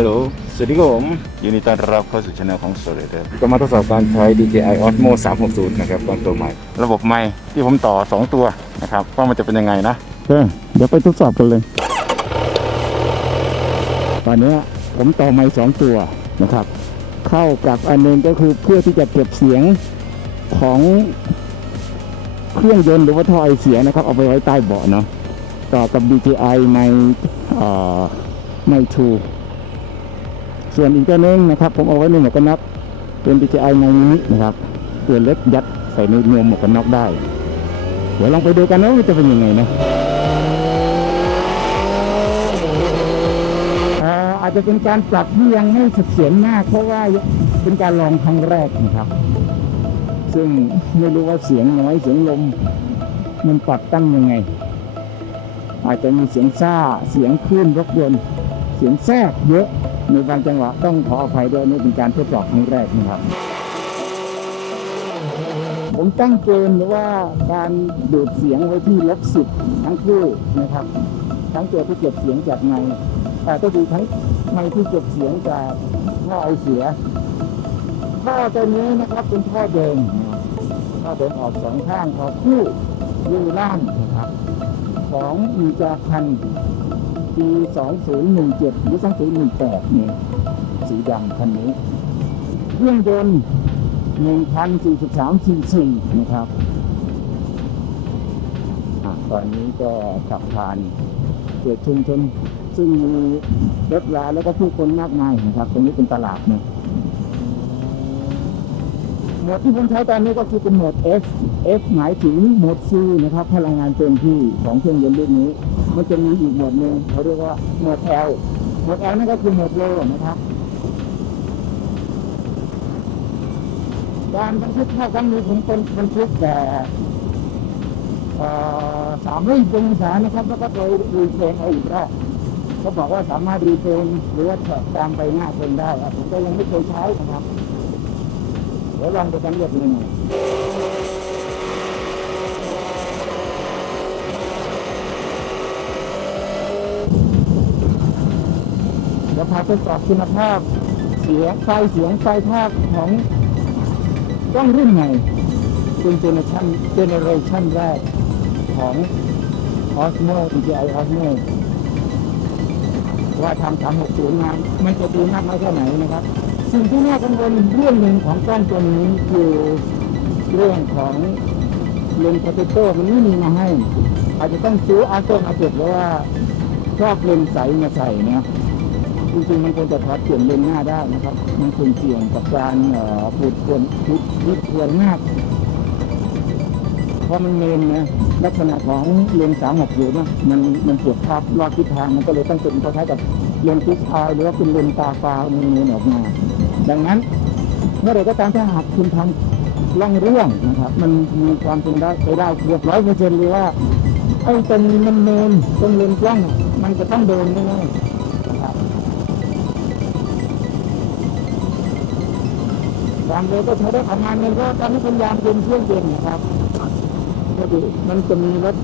ลโหล สวัสดีครับผมยินดีต้อนรับเข้าสู่ช่องของโซเลเดอร์ก็มาทดสอบการใช้ DJI Osmo 360 นะครับตอนตัวใหม่ ระบบใหม่ที่ผมต่อ 2 ตัวนะครับว่ามันจะเป็นยังไงนะโอเคเดี๋ยวไปทดสอบกันเลย ตอนนี้ผมต่อไม้สองตัวนะครับ เข้ากับอันหนึงก็คือเพื่อที่จะเก็บเสียงของเครื่องยนต์หรือว่าท่อไอเสียนะครับ เอาไปไว้ใต้เบาะเนาะต่อกับ DJI ไมเอ่อไมทู ส่วนอีกตัวหนึงนะครับ ผมเอาไว้ในหมวกกันน็อกเป็น DJI ไมนี้นะครับตัวเล็กยัดใส่ในนวมหมวกกันน็อกได้ เดี๋ยวลองไปดูกันนะว่าจะเป็นยังไงนะอาจจะเป็นการปรับที่ยังไม่สเสียงมาก เพราะว่าเป็นการลองครั้งแรกนะครับ ซึ่งไม่รู้ว่าเสียงน้อยเสียงลมมันปรับตั้งยังไง อาจจะมีเสียงซ่าเสียงคลื่นรถยนต์ สียงแทรกเยอะในบางจังหวะต้องขออภัยด้วยนี่เป็นการทดสอบครั้งแรกนะครับ ผมตั้งเกณฑ์ว่าการดูดเสียงไว้ที่ลบสิบทั้งคู่นะครับ ทั้งตัวที่เก็บเสียงจากไมค์แต่ก็ดูทั้งไมค์ที่เก็บเสียงจากท่อไอเสียท่อตัวนี้นะครับเป็นท่อเดิมท่อเดิมออกสองข้างออกคู่ยูล่างนะครับของอีจาพัน ปี 2017 หรือ 2018 นี่ สีดำคันนี้ เครื่องยนต์1043 cc นะครับตอนนี้ก็ขับผ่านเขตชุมชนซึ่งมีรถราแล้วก็ผู้คนมากมายนะครับ ตรงนี้เป็นตลาดนะหมดที่ผมใช้ตอนนี้ก็คือเป็นโหมด F F หมายถึงโหมด C นะครับ พลังงานเต็มที่ของเครื่องยนต์รุ่นนี้ มันจะมีอีกหมวดหนึ่งเขาเรียกว่าหมวด L โหมวด L นั่นก็คือหมวดโลนะครับการบันทึกภาพครั้งนี้ผมเป็นบันทึกแต่สามร้อยองศานะครับแล้วก็โดยรีเฟรมเอาอีกรอบเขาบอกว่าสามารถรีเฟรมหรือว่าแทรกตามไปหน้าคนได้ผมก็ยังไม่เคยใช้นะครับเดี๋ยวลองไปกันเรียบหน่อ ยเดี๋ยวพาทดสอบคุณภาพ เสียงไฟเสียงไฟภาพของกล้องรุ่นใหม่เป็นเจเนอเรชันเจเนอเรชันแรกของ Osmo DJI Osmo ว่าทำ360มามันจะดีมากน้อยแค่ไหนนะครับ สิ่งที่น่ากังวลเรื่องหนึ่งของกล้องตัวนี้คือเรื่องของเลนส์โปรเทคเตอร์มันไม่มีมาให้ อาจจะต้องซื้ออาร์โตมาเก็บหรือว่าชอบเลนส์ใสมาใส่นะ จริงๆมันควรจะถอดเปลี่ยนเลนหน้าได้นะครับ มันควรเสี่ยงกับการเอ่อปูดควรพุดพุดควรมากเพราะมันเลนนะลักษณะของเลนสามหกอยู่นะมันมันปวดภาพรอบทิศทางมันก็เลยต้องเป็นคล้ายๆกับเลนฟิชอายหรือว่าเป็นเลนตาฟ้ามีเนออกมาดังนั้นเมื่อใดก็ตามถ้าหากคุณทำล่องเรื่องนะครับ มันมีความเป็นได้ไปได้เกือบร้อยเปอร์เซ็นต์เลยว่าไอ้ตรงมันเนนตรงเลนกล้องมันจะต้องโดนแน่ๆ ความเร็วก็ใช้ได้ประมาณนึงก็ตอนนี้พยายามเย็นช่วงเย็นนะครับก็ดูมันจะมีรถ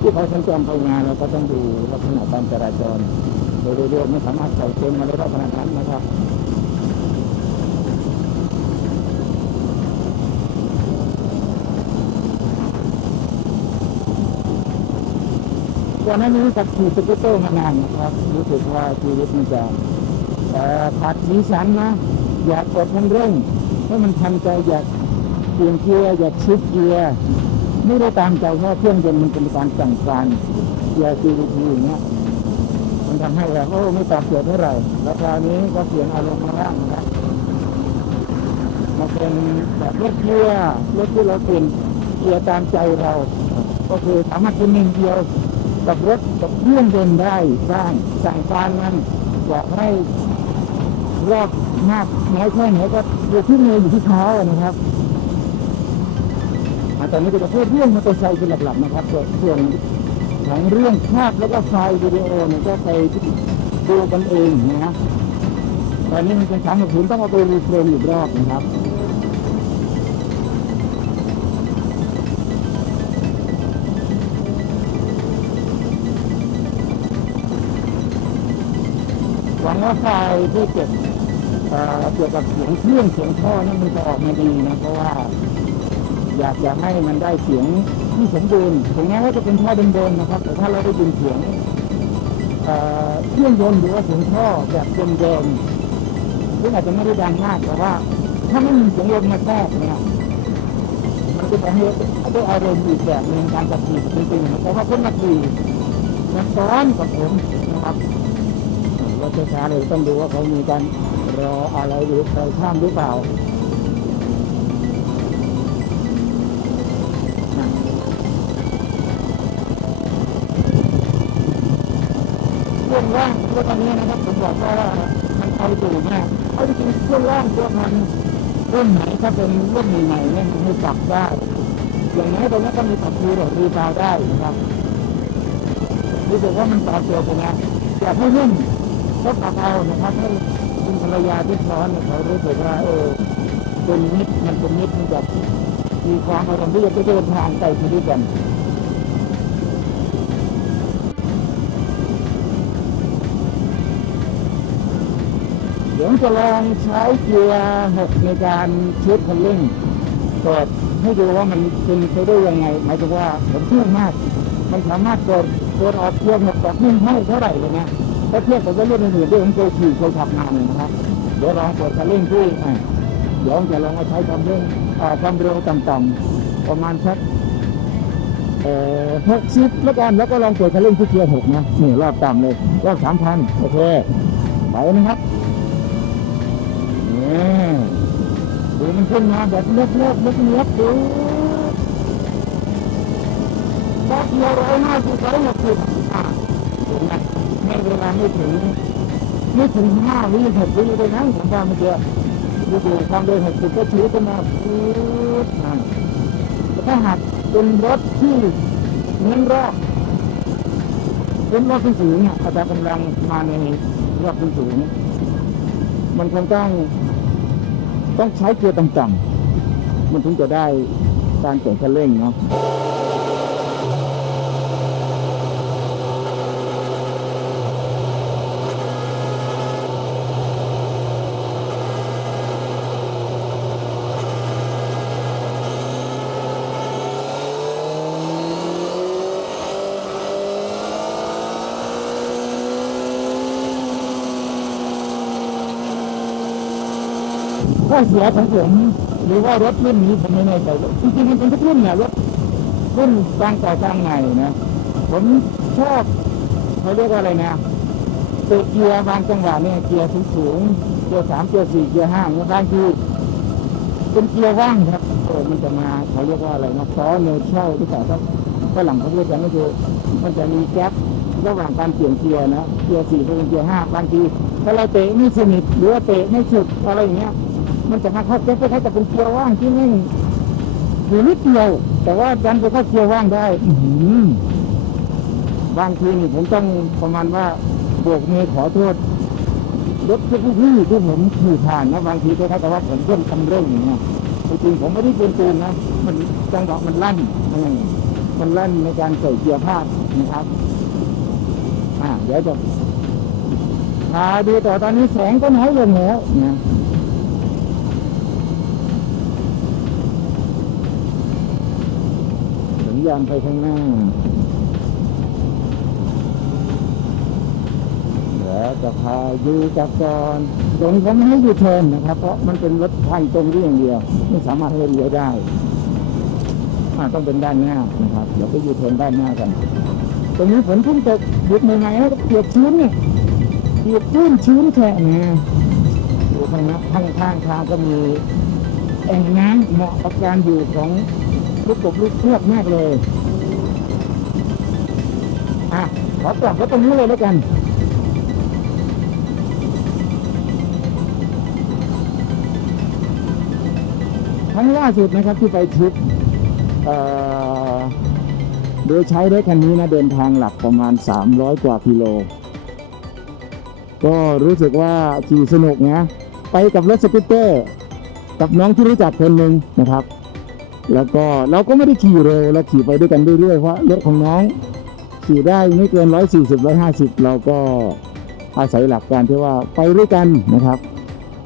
ที่เขาสัญจรไปมาเราก็ต้องดูลักษณะการจราจรโดยเร็วๆไม่สามารถใส่เต็มมาได้ขนาดนั้นนะครับก่อนหน้านี้กับขี่สกูตเตอร์มานานนะครับรู้สึกว่าชีวิตมันจะเอ่อขาดสีสันนะ อยากกดคันเร่ง ให้มันทันใจอยากเปลี่ยนเกียร์อยากชิปเกียร์ไม่ได้ตามใจเพราเครื่องยนต์มันเป็นการสั่งการเกียร์ CVT อย่างเงี้ยมันทำให้แบบโอ้ไม่ตอบโจทย์เท่าไหร่แล้วคราวนี้ก็เปลี่ยนอารมณ์มาบ้างนะครับมาเป็นแบบรถเกียร์รถที่เราเปลี่ยนเกียร์ตามใจเรา ก็คือสามารถเป็นหนึ่งเดียวกับรถกับเครื่องยนต์ได้บ้างสั่งการมันอยากให้ รอบมากน้อยแค่ไหนก็อยู่ที่มืออยู่ที่เท้านะครับอาตอนนี้ก็จะพูดเรื่องมอเตอร์ไซค์เป็นหลักๆนะครับส่วนส่วนของเรื่องภาพแล้วก็ไฟล์วิดีโอเนี่ยก็ไปดูกันเองนะตอนนี้มันเป็นสามหกศูนย์ต้องเอาไปรีเฟรมอีกรอบนะครับกวังว่าไฟล์ที่เก็บ เกี่ยวกับเสียงเครื่องเสียงท่อนี่มันจะออกมาดีนะเพราะว่า อยากจะให้มันได้เสียงที่สมบูรณ์ถึงแม้ว่าจะเป็นท่อเดิมๆนะครับ แต่ถ้าเราได้ยินเสียงเครื่องยนต์หรือว่าเสียงท่อแบบเดิมๆซึ่งอาจจะไม่ได้ดังมากแต่ว่า ถ้าไม่มีเสียงลมมาแทรกเนี่ยมันก็จะให้ได้อารมณ์อีกแบบหนึ่งการขับขี่จริงๆแต่ว่าคนขับขี่มันซ้อนกับผมนะครับรถช้าเลยต้องดูว่าเขามีการ รออะไรหรือใครข้ามหรือเปล่าช่วงล่างตัวตอนนี้นะครับผมบอกว่ามันเอาอยู่มากเอาจริงๆช่วงล่างตัวมันรุ่นไหนถ้าเป็นรุ่นใหม่ๆเนี่ยมันปรับได้อย่างนี้ตรงนี้ก็มีปรับดูหรือรีบาได้นะครับรู้สึกว่ามันตอบโจทย์ตรงนี้อยากให้นุ่มก็ปรับเอานะครับให้ คุณภรรยาที่ซ้อนเขารู้สึกว่าเออเป็นมิตรมันเป็นมิตรมันแบบมีความอารมณ์ที่จะเดินทางไปด้วยกันเดี๋ยวจะลองใช้เกียร์หกในการเช็คคันเร่งเปิดให้ดูว่ามันเป็นไปได้ยังไง หมายถึงว่าผมเชื่อมาก มันสามารถเปิดเปิดออกเกียร์หกแบบไม่ให้เท่าไหร่เลยนะ ถ้าเทียบกับรถอื่นๆที่ผมเคยขี่เคยขับมาเนี่ยนะครับเดี๋ยวลองเปิดคันเร่งที่อะเดี๋ยวจะลองมาใช้ความเร่งความเร็วต่ำๆประมาณสักเอ่อหกสิบแล้วกันแล้วก็ลองเปิดคันเร่งที่เกียร์หกนะนี่รอบต่ำเลยรอบสามพันโอเคไปนะครับนี่ดูมันขึ้นมาแบบเล็กๆเล็กๆดูบอกเดียวร้อยห้าสิบร้อยหกสิบอะ เห็นไหมในเวลาไม่ถึงไม่ถึงห้าวิหกวิเลยนะผมว่าเมื่อกี้ดูดูความเร็วหกสิบก็ชี้ขึ้นมาปุ๊บนั่นแต่ถ้าหากเป็นรถที่เน้นรอบเป็นรอบสูงเนี่ยอัตรากำลังมาในรอบสูงมันคงต้องต้องใช้เกียร์ต่ำๆมันถึงจะได้การเกิดคันเร่งเนาะ เสียของผมหรือว่ารถรุ่นนี้ผมไม่แน่ใจว่จริงๆมันเป็นทุกรุ่นนะรถรุ่นกลางเก่ากลางใหม่นะผมชอบเขาเรียกว่าอะไรนะเตะเกียร์บางจังหวะเนี่ยเกียร์สูงๆเกียร์สามเกียร์สี่เกียร์ห้าบางทีเป็นเกียร์ว่างครับโอ้มันจะมาเขาเรียกว่าอะไรนะซอเนเชลที่แต่ถ้าฝรั่งเขาเรียกกันก็คือมันจะมีแก๊ประหว่างการเปลี่ยนเกียร์นะเกียร์สี่เป็นเกียร์ห้าบางทีถ้าเราเตะไม่สนิทหรือว่าเตะไม่สุดอะไรอย่างเงี้ย มันจะมาเข้าเก๊กคล้ายๆกับเป็นเกียร์ว่างที่ไม่อยู่นิดเดียวแต่ว่าดันไปเข้าเกียร์ว่างได้อืบางทีนี่ผมต้องประมาณว่าโบกมือขอโทษรถทุกที่ที่ผมขี่ผ่านนะบางทีก็คล้ายๆกับว่าผมเพิ่มคันเร่งอย่างเงี้ยจริงผมไม่ได้เป็นตูนนะมันจังหวะมันลั่นมันลั่นในการใส่เกียร์พลาดนะครับ อ่าเดี๋ยวจะพาดูต่อตอนนี้แสงก็น้อยลงแล้วนะ ญญาณไฟข้างหน้าเดี๋ยวจะพาดูจากก่อนตรงนี้เขาไม่ให้ยูเทิร์นนะครับ เพราะมันเป็นรถทางตรงที่อย่างเดียว ไม่สามารถให้เลี้ยวได้อ่าต้องเป็นด้านหน้านะครับเดี๋ยวไปยูเทิร์นด้านหน้ากันตรงนี้ฝนเพิ่งตกหยุดใหม่ๆแล้วก็เปียกชื้นเนี่ยเปียกชื้นชื้นแค่นะดูข้างหน้าข้างข้างทางก็มีแอ่งน้ำเหมาะกับการอยู่ของ ลูกกบลูกเชือกมากเลย อะ ขอกลับไว้ตรงนี้เลยแล้วกันครั้งล่าสุดนะครับที่ไปทริปโดยใช้รถคันนี้นะเดินทางหลักประมาณ 300 กว่ากิโล ก็รู้สึกว่าขี่สนุกนะ ไปกับรถสกูตเตอร์ กับน้องที่รู้จักคนหนึ่งนะครับ แล้วก็เราก็ไม่ได้ขี่เร็วเราขี่ไปด้วยกันเรื่อยๆเพราะรถของน้องขี่ได้ไม่เกินร้อยสี่สิบร้อยห้าสิบเราก็อาศัยหลักการที่ว่าไปด้วยกันนะครับ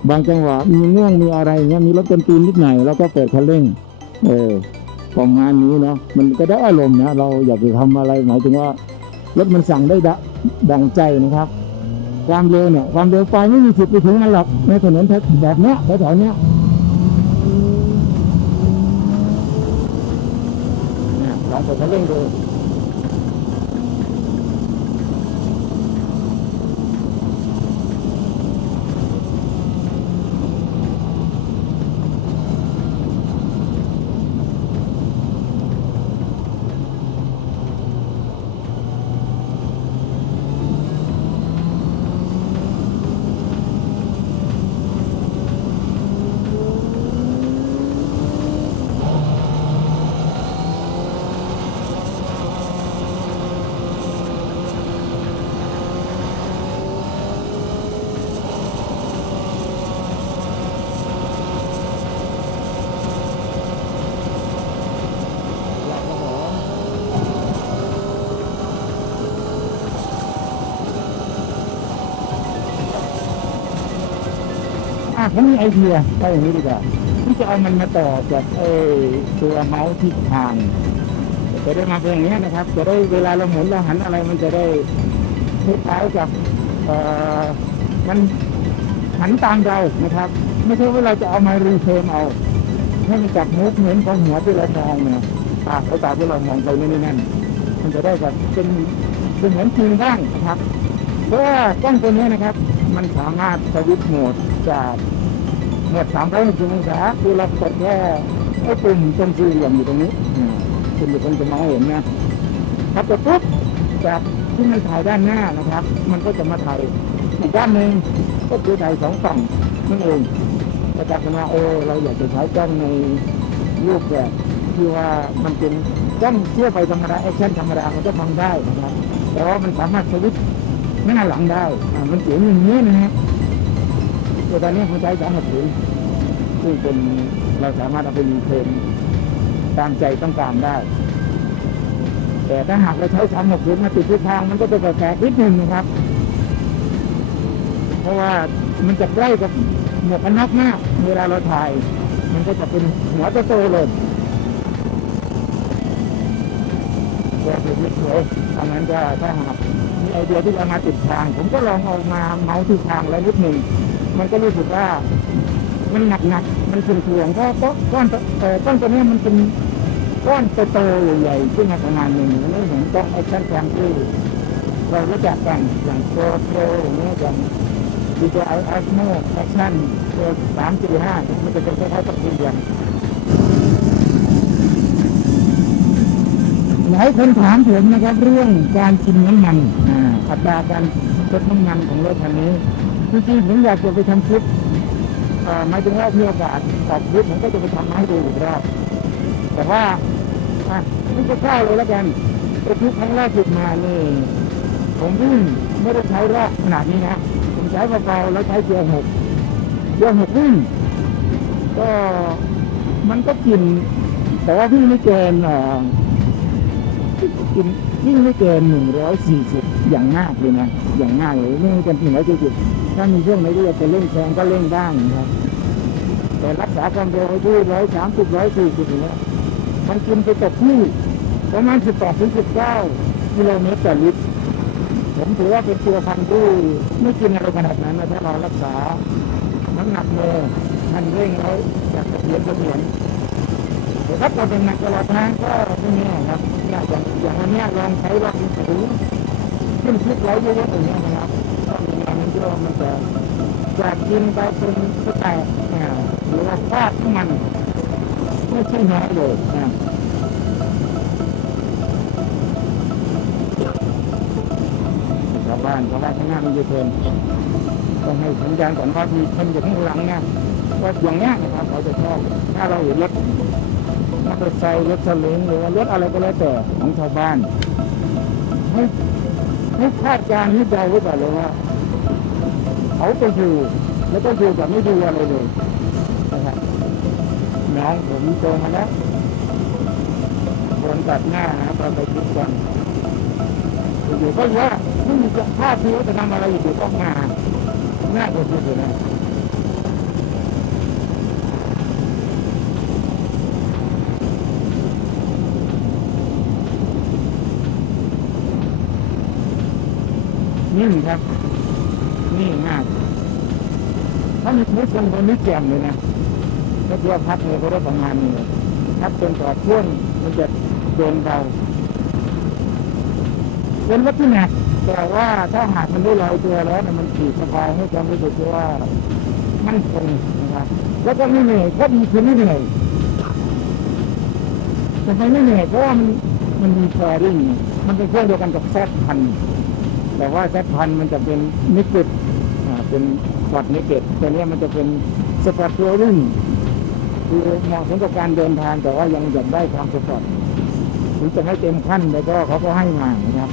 บางจังหวะมีง่วงมีอะไรเงี้ยมีรถดนตีนนิดหน่อยเราก็เปิดคันเร่งเออประมาณนี้เนาะมันก็ได้อารมณ์นะเราอยากจะทำอะไรหมายถึงว่ารถมันสั่งได้ดะดังใจนะครับ ความเร็วเนี่ยความเร็วไปไม่มีสิทธิ์ไปถึงมันหรอกในถนนแบบเนี้ยแถวๆเนี้ย เนี่ยลอง เปิดคันเร่งดูอะผมมีไอเดียก็อย่างนี้ดีกว่าที่จะเอามันมาต่อจากไอ้ตัวเมาส์ที่ทางจะได้มาเป็นอย่างนี้นะครับ จะได้เวลาเราหมุนเราหันอะไรมันจะได้คล้ายๆกับเอ่อมันหันตามเรานะครับ ไม่ใช่ว่าเราจะเอามารีเฟรมเอาให้มันจับมุกเหมือนของหัวที่เรามองเนี่ยตาสายตาที่เรามองไปนี่นนั่นมันจะได้แบบเป็นเป็นเหมือนจริงบ้างนะครับเพราะว่ากล้องตัวนี้นะครับ มันสามารถสวิตช์โหมดจาก โหมดสามร้อยหกสิบองศาคือเรากดแค่ไอ้ปุ่มตรงสี่เหลี่ยมอยู่ตรงนี้คุณอยู่คงจะมองเห็นนะครับกดปุ๊บจากที่มันถ่ายด้านหน้านะครับ มันก็จะมาถ่ายอีกด้านหนึ่งก็คือถ่ายสองฝั่งนั่นเองแต่จากนั้นว่าเอเราอยากจะใช้กล้องในรูปแบบที่ว่ามันเป็นกล้องเชื่อไปธรรมดาแอคชั่นธรรมดามันก็ทำได้นะครับแต่ว่ามันสามารถสวิตช์หน้าหลังได้อ่ามันเสียงอย่างนี้นะฮะ แต่ตอนนี้ผมใช้สามหัดถือซึ่งเป็นเราสามารถเอาไปรีเทรนตามใจต้องการได้ แต่ถ้าหากเราใช้สามหกศูนย์มาติดที่ทางมันก็จะแปลกนิดหนึ่งนะครับ เพราะว่ามันจะใกล้กับหมวกกันน็อกมาก เวลาเราถ่าย มันก็จะเป็นหัวโตๆเลยแบบนี้สวยทางนั้นก็ถ้าหากมีไอเดียที่จะมาติดทาง ผมก็ลองเอามาเมาส์ที่ทางแล้วนิดหนึ่ง มันก็รู้สึกว่า มันหนักหนักมันถ่วงๆก็ก็ก้อนเอ่อก้อนตัวนี้มันเป็นก้อนโตๆใหญ่ๆขึ้นมาประมาณหนึ่งไม่เหมือนก้องแอคชั่นแคมที่เรารู้จักกันอย่างโปรโปรอย่างเงี้อย่าง DJI Osmo Action ตัวสามสี่ห้ามันจะเป็นคล้ายๆกับทีเดียนหลายคนถามผมนะครับ เรื่องการกินน้ำมันอ่าอัตราการลดน้ำมันของรถคันนี้ จริงๆผมอยากจะไปทำคลิปอ่าหมายถึงว่ามีโอกาสออกคลิปผมก็จะไปทำให้ดูอีกรอบแต่ว่าอะนี่ก็เข้าเลยแล้วกันไอ้คลิปครั้งแรกหยุดมานี่ผมวิ่งไม่ได้ใช้รอบขนาดนี้นะผมใช้เบาๆแล้วใช้เกียร์หกเกียร์หกวิ่งก็มันก็กิน แต่ว่าวิ่งไม่เกินอ่อกินวิ่งไม่เกินหนึ่งร้อยสี่สิบอย่างมากเลยนะอย่างมากเลยไม่เกินหนึ่งร้อยสี่สิบ ถ้ามีช่วงไหนที่อยากจะเร่งแซงก็เร่งบ้นะครับ แต่รักษาความเร็วไว้ที่ร้อยสามสิบร้อยสี่สิบอย่างเงี้ยมันกินไปตกที่ประมาณสิบแปดถึงสิบเก้ากิโลเมตรต่อลิตร ผมถือว่าเป็นตัวพันธุ์ที่ไม่กินอะไรขนาดนั้นนะถ้าเรารักษาน้ำหนักมือทันเร่งไว้จากเสียรเสียรแต่ถ้าเราเป็นนักตลอดทางก็ไม่แน่ครับอย่างอย่างอันเนี้ยลองใช้รอบสูงขึ้นคลิปไว้เยอะๆอย่างเงี้ยนะครับ ก็มีงานมันก็มันจะจากกินไปเป็นสแตกหรือว่าฟาดมันไม่ใช่น้อยเลยนะชาวบ้านชาวบ้านข้างหน้ามันยูเทินต้องให้สัญญาณก่อนว่ามีคนอยู่ข้างหลังนะว่าอย่างเงี้ยนะครับเขาจะชอบถ้าเราเห็นรถมอเตอร์ไซค์รถสลิงหรือว่ารถอะไรก็แล้วแต่ของชาวบ้านให้ให้คาดการณ์ให้เดาไว้ก่อนเลยว่า เขาไปอยู่แล้วก็อยู่แบบไม่ดูอะไรเลยนะครับน้องผมโตมาแล้วโดนตัดหน้านะครับเราไปทุกวันอยู่ก็ว่าไม่มีท่าทีว่าจะทำอะไรอยู่ต้องมาหน่าจะคิดเลยนะนิ่งครับ นี่มาก ถ้ามีมุสลิมคนนี้แจ่มเลยนะก็เพื่อพักเลยก็ได้ประมาณนี้เลยพักจนต่อช่วงมันจะโดนเบาเป็นรถที่หนักแต่ว่าถ้าหากมันได้ลอยตัวแล้วมันขี่สบายให้ความรู้สึกว่ามั่นคงนะครับแล้วก็ไม่เหนื่อยก็ดีคือไม่เหนื่อยทำไมไม่เหนื่อยเพราะว่ามันมันมีแฟริ่งมันเป็นเครื่องเดียวกันกับแซดพันแต่ว่าแซดพันมันจะเป็นนิกเก็ตเป็น ปอร์ตนิเก็ตตัวเนี้ยมันจะเป็นสปอร์ตทัวริ่งคือเหมาะสมกับการเดินทางแต่ว่ายังอยากได้ความสปอร์ตถึงจะไม่เต็มขั้นแต่ก็เขาก็ให้มานะครับ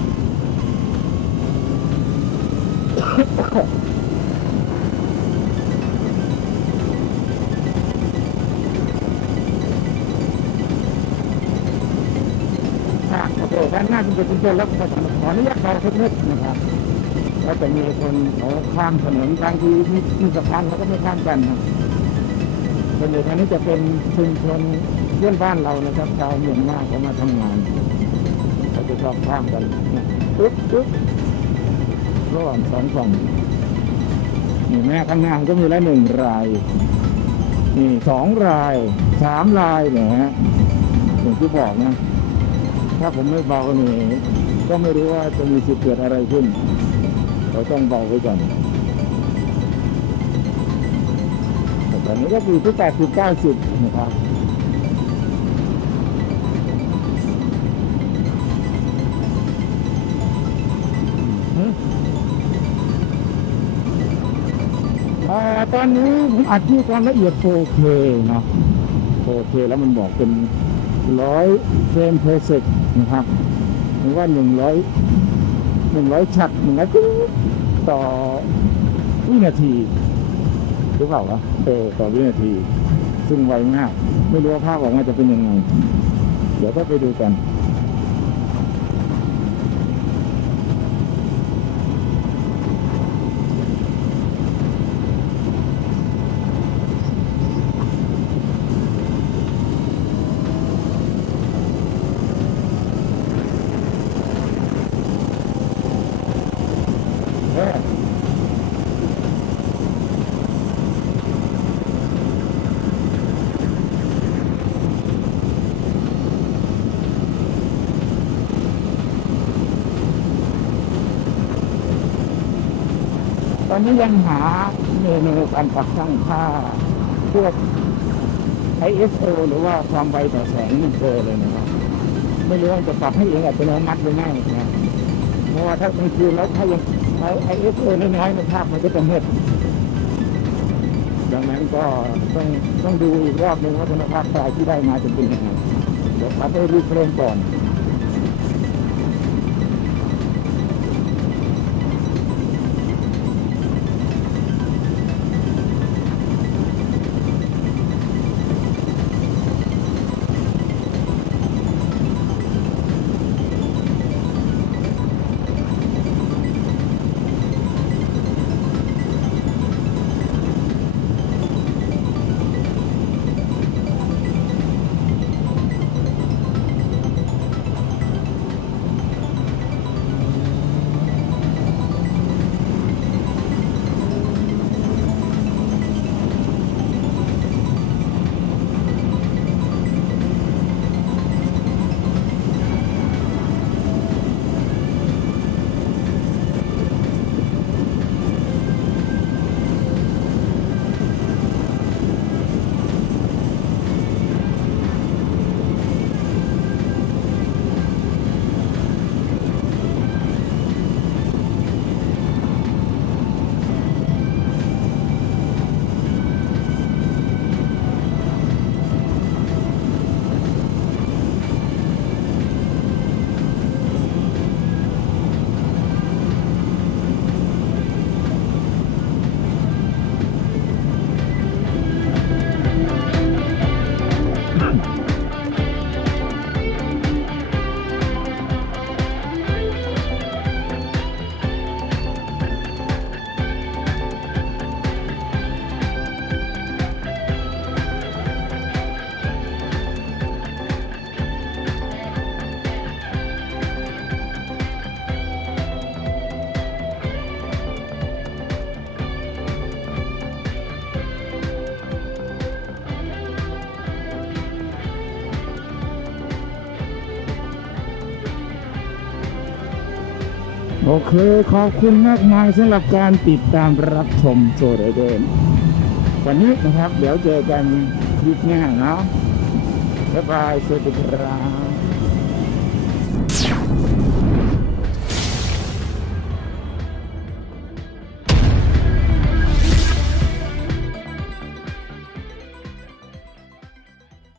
ค่ะโอเคด้านหน้าคุณเป็นคุณจนแล้วก็ขออนุญาตเราสักนิดนะครับ ก็จะมีคนเขาข้ามถนนบางทีมีสะพานเขาก็ไม่ข้ามกันนะส่วนใหญ่ทนี้จะเป็นชุมชนเพื่อนบ้านเรานะครับชาวเมียนมาเขามาทำงานเขาจะชอบข้ามกันปึ๊บปึ๊บระหว่างสองฝั่งนี่แม่ข้างหน้าก็มีแล้วหนึ่งรายนี่สองรายสามรายเนี่ยฮะอย่างที่บอกนะ ถ้าผมไม่เบานี่ก็ไม่รู้ว่าจะมีสิทธิ์เกิดอะไรขึ้น เราต้องเบาไว้ก่อนตอนนี้ก็คือที่แปดสิบเก้าสิบนะครับตอนนี้ผมอัดที่ความละเอียด 4K เนาะ 4K แล้วมันบอกเป็นร้อยเฟรมเพอร์เซกนะครับหรือว่าหนึ่งร้อย หนึ่งร้อยชัดหนึ่งร้อยต่อวินาทีหรือเปล่าวะเออต่อวินาที ซึ่งไวมาก ไม่รู้ว่าภาพออกมาจะเป็นยังไง เดี๋ยวก็ไปดูกัน อนนี้ยังหาเมนูการปรับตั้งค่าพวก ISO หรือว่าความไวต่อแสงไม่เจอเลยนะครับ ไม่รู้ว่าจะปรับให้เองอัตโนมัติหรือไม่นะเพราะว่าถ้ากลางคืนแล้วถ้ายังใช้ไอเอสเอน้อยๆในภาพมันก็จะมืดดังนั้นก็ต้องต้องดูอีกรอบหนึ่งว่าคุณภาพไฟที่ได้มาจะเป็นยังไงเดี๋ยวครับให้รีเฟรมก่อน โอเค ขอบคุณมากมายสำหรับการติดตามรับชมโซเรเดนวันนี้นะครับ เดี๋ยวเจอกันคลิปหน้าเนาะบ๊ายบายสวัสดีครับ